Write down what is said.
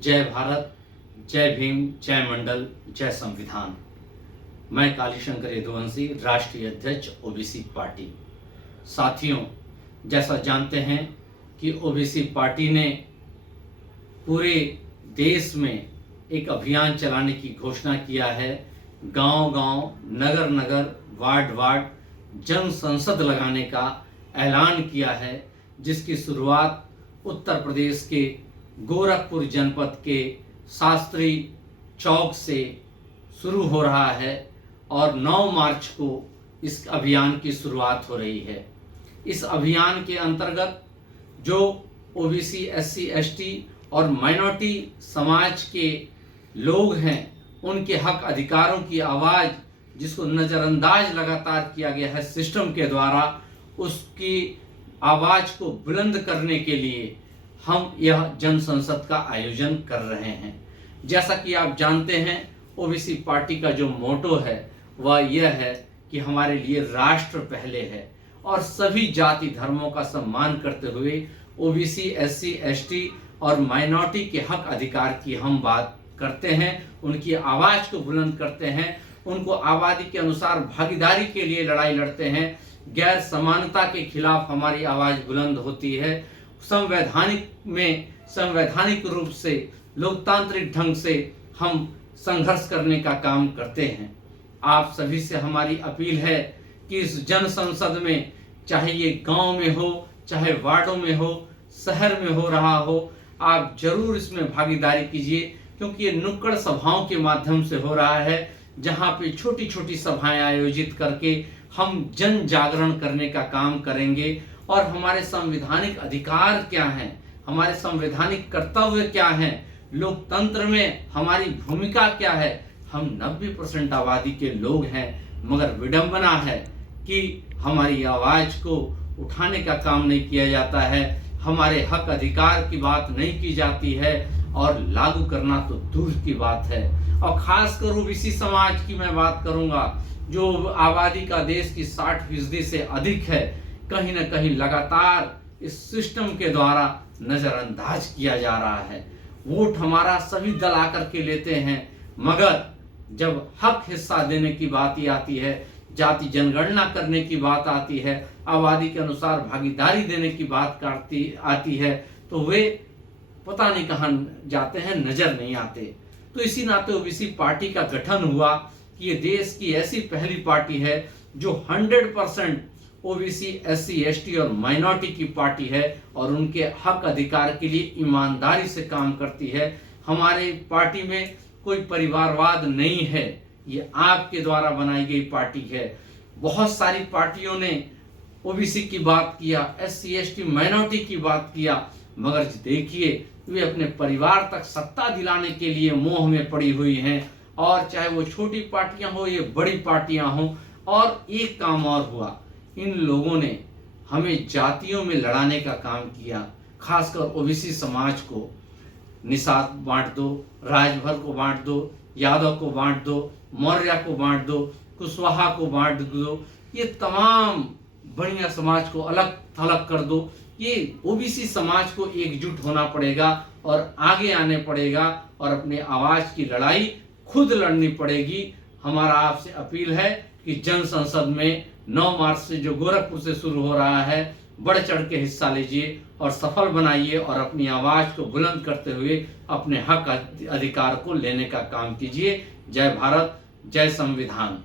जय भारत, जय भीम, जय मंडल, जय संविधान। मैं कालीशंकर यदुवंशी, राष्ट्रीय अध्यक्ष ओबीसी पार्टी। साथियों, जैसा जानते हैं कि ओबीसी पार्टी ने पूरे देश में एक अभियान चलाने की घोषणा किया है। गांव-गांव, नगर-नगर, वार्ड-वार्ड जन संसद लगाने का ऐलान किया है, जिसकी शुरुआत उत्तर प्रदेश के गोरखपुर जनपद के शास्त्री चौक से शुरू हो रहा है और 9 मार्च को इस अभियान की शुरुआत हो रही है। इस अभियान के अंतर्गत जो ओबीसी, एससी, एसटी और माइनॉरिटी समाज के लोग हैं, उनके हक अधिकारों की आवाज़ जिसको नज़रअंदाज लगातार किया गया है सिस्टम के द्वारा, उसकी आवाज़ को बुलंद करने के लिए हम यह जन संसद का आयोजन कर रहे हैं। जैसा कि आप जानते हैं, ओबीसी पार्टी का जो मोटो है वह यह है कि हमारे लिए राष्ट्र पहले है और सभी जाति धर्मों का सम्मान करते हुए ओबीसी, एससी, एसटी और माइनॉरिटी के हक अधिकार की हम बात करते हैं, उनकी आवाज़ को बुलंद करते हैं, उनको आबादी के अनुसार भागीदारी के लिए लड़ाई लड़ते हैं। गैर समानता के खिलाफ हमारी आवाज़ बुलंद होती है। संवैधानिक रूप से, लोकतांत्रिक ढंग से हम संघर्ष करने का काम करते हैं। आप सभी से हमारी अपील है कि इस जन संसद में, चाहे ये गांव में हो, चाहे वार्डों में हो, शहर में हो रहा हो, आप जरूर इसमें भागीदारी कीजिए, क्योंकि ये नुक्कड़ सभाओं के माध्यम से हो रहा है, जहां पे छोटी छोटी सभाएं आयोजित करके हम जन जागरण करने का काम करेंगे। और हमारे संवैधानिक अधिकार क्या हैं, हमारे संवैधानिक कर्तव्य क्या हैं, लोकतंत्र में हमारी भूमिका क्या है। हम 90% आबादी के लोग हैं, मगर विडंबना है कि हमारी आवाज़ को उठाने का काम नहीं किया जाता है, हमारे हक अधिकार की बात नहीं की जाती है और लागू करना तो दूर की बात है। और खासकर ओबीसी समाज की मैं बात करूंगा, जो आबादी का देश की 60% से अधिक है, कहीं ना कहीं लगातार इस सिस्टम के द्वारा नज़रअंदाज किया जा रहा है। वोट हमारा सभी दल आकर के लेते हैं, मगर जब हक हिस्सा देने की बात ही आती है, जाति जनगणना करने की बात आती है, आबादी के अनुसार भागीदारी देने की बात आती है, तो वे पता नहीं कहाँ जाते हैं, नजर नहीं आते। तो इसी नाते ओबीसी पार्टी का गठन हुआ कि ये देश की ऐसी पहली पार्टी है जो 100% ओबीसी, एससी, एसटी और माइनॉरिटी की पार्टी है और उनके हक अधिकार के लिए ईमानदारी से काम करती है। हमारे पार्टी में कोई परिवारवाद नहीं है, ये आपके द्वारा बनाई गई पार्टी है। बहुत सारी पार्टियों ने ओबीसी की बात किया, एससी, एसटी, माइनॉरिटी की बात किया, मगर देखिए वे अपने परिवार तक सत्ता दिलाने के लिए मोह में पड़ी हुई हैं। और चाहे वो छोटी पार्टियां हो या बड़ी पार्टियां हो। और एक काम और हुआ, इन लोगों ने हमें जातियों में लड़ाने का काम किया। खासकर ओबीसी समाज को निषाद बांट दो, राजभर को बांट दो, यादव को बांट दो, मौर्य को बांट दो, कुशवाहा को बांट दो, ये तमाम बढ़िया समाज को अलग थलग कर दो। ये ओबीसी समाज को एकजुट होना पड़ेगा और आगे आने पड़ेगा और अपने आवाज की लड़ाई खुद लड़नी पड़ेगी। हमारा आपसे अपील है कि जन संसद में 9 मार्च से जो गोरखपुर से शुरू हो रहा है, बढ़ चढ़ के हिस्सा लीजिए और सफल बनाइए और अपनी आवाज़ को बुलंद करते हुए अपने हक अधिकार को लेने का काम कीजिए। जय भारत, जय संविधान।